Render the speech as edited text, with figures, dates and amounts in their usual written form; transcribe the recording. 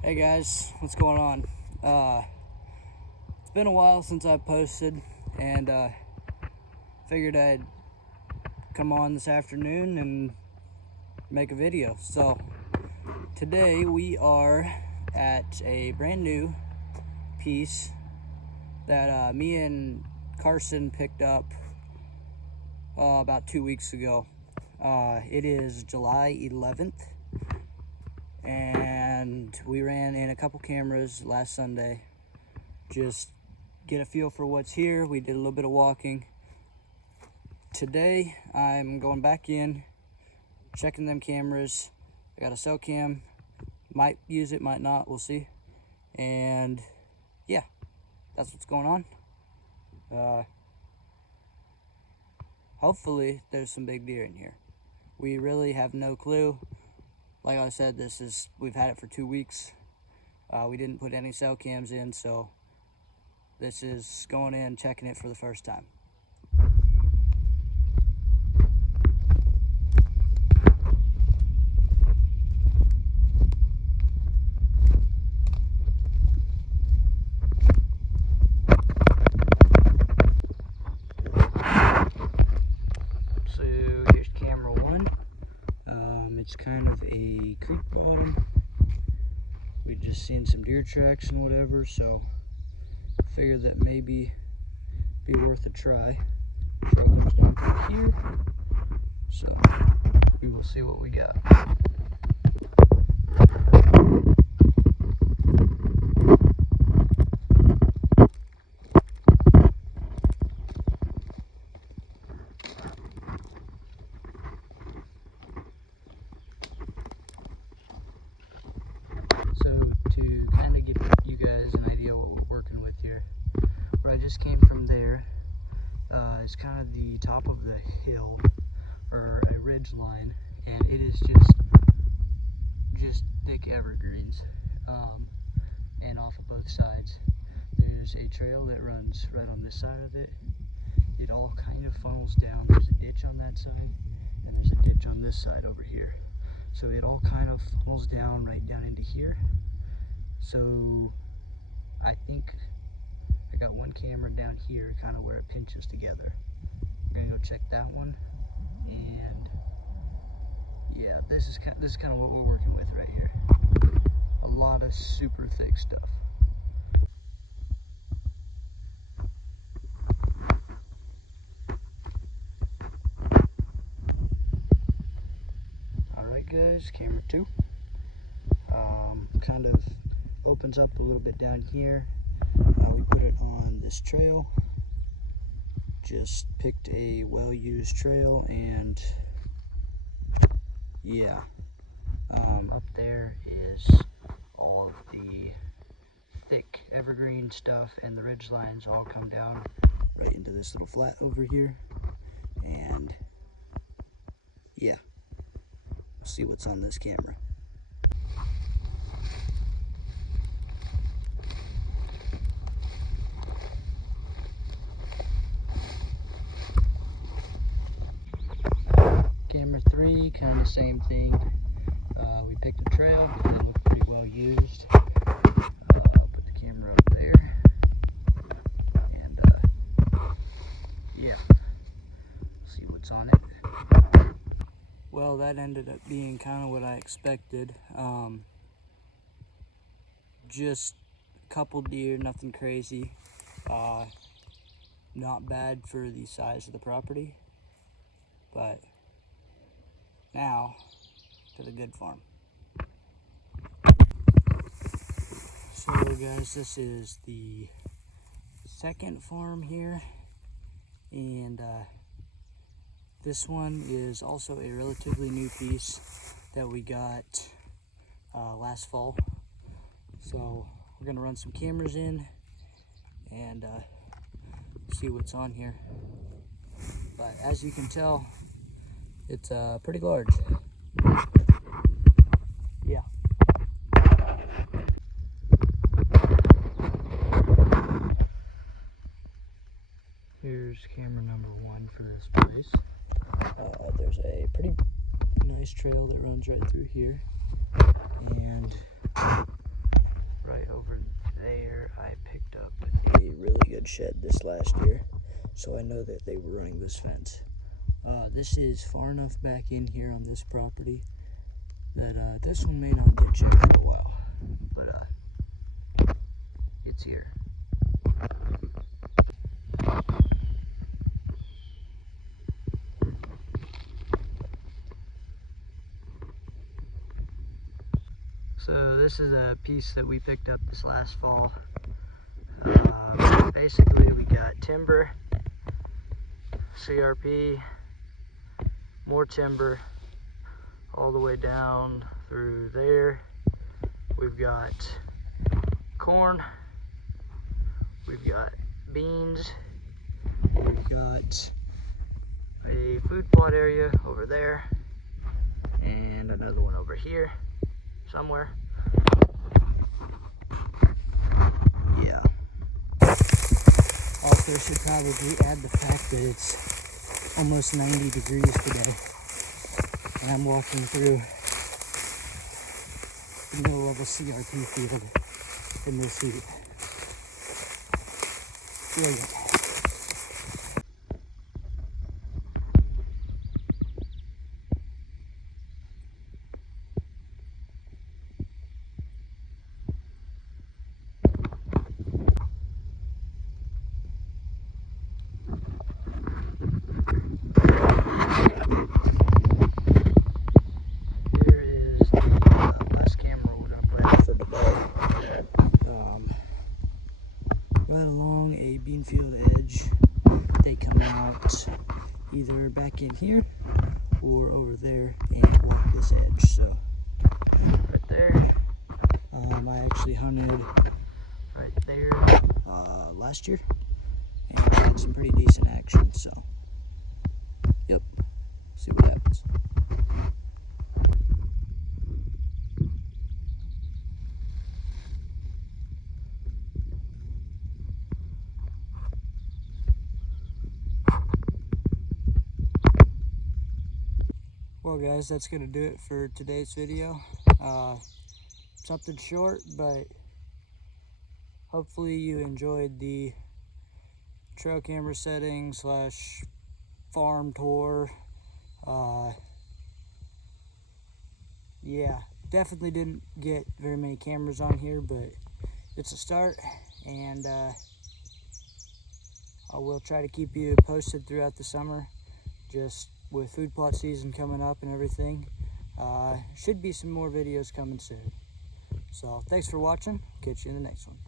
Hey guys, what's going on? It's been a while since I posted, and figured I'd come on this afternoon and make a video. So today we are at a brand new piece that me and Carson picked up about 2 weeks ago. It is July 11th. And we ran in a couple cameras last Sunday, just get a feel for what's here. We did a little bit of walking. Today I'm going back in, checking them cameras. I got a cell cam, might use it, might not, we'll see. And yeah, that's what's going on. Hopefully there's some big deer in here. We really have no clue. Like I said, we've had it for 2 weeks. We didn't put any cell cams in, so this is going in, checking it for the first time. So here's camera one. It's kind of a creek bottom. We just seen some deer tracks and whatever, so figured that maybe be worth a try. Trail comes down through here, so we will see what we got. So to kind of give you guys an idea what we're working with here, where I just came from there is kind of the top of the hill, or a ridge line, and it is just thick evergreens, and off of both sides. There's a trail that runs right on this side of it. It all kind of funnels down. There's a ditch on that side, and there's a ditch on this side over here. So it all kind of funnels down right down into here. So I think I got one camera down here, kind of where it pinches together. We're gonna go check that one, and yeah, this is kind of what we're working with right here. A lot of super thick stuff. All right, guys, camera two. Kind of opens up a little bit down here. We put it on this trail. Just picked a well-used trail, and yeah, up there is all of the thick evergreen stuff, and the ridge lines all come down right into this little flat over here. And yeah, we'll see what's on this camera. Camera three, kind of the same thing. We picked a trail, but it looked pretty well used. I'll put the camera up there, and yeah, see what's on it. Well, that ended up being kind of what I expected. Just a couple deer, nothing crazy. Not bad for the size of the property, but now to the good farm. So guys, this is the second farm here, and this one is also a relatively new piece that we got last fall. So we're gonna run some cameras in and see what's on here. But as you can tell, it's pretty large. Yeah. Here's camera number one for this place. There's a pretty nice trail that runs right through here, and shed this last year, so I know that they were running this fence. This is far enough back in here on this property that this one may not get checked for a while, but it's here. So this is a piece that we picked up this last fall. Basically we got timber, CRP, more timber, all the way down through there. We've got corn, we've got beans, we've got a food plot area over there, and another one over here somewhere. Yeah. Also should probably add the fact that it's almost 90 degrees today, and I'm walking through the middle of a CRP field in this heat. Brilliant. Right along a bean field edge, they come out either back in here or over there and walk this edge. So right there, I actually hunted right there last year and had some pretty decent action. So yep, see what happens. Well guys, that's going to do it for today's video. Something short, but hopefully you enjoyed the trail camera setting slash farm tour. Yeah, definitely didn't get very many cameras on here, but it's a start, and I will try to keep you posted throughout the summer, just with food plot season coming up and everything. Should be some more videos coming soon. So thanks for watching. Catch you in the next one.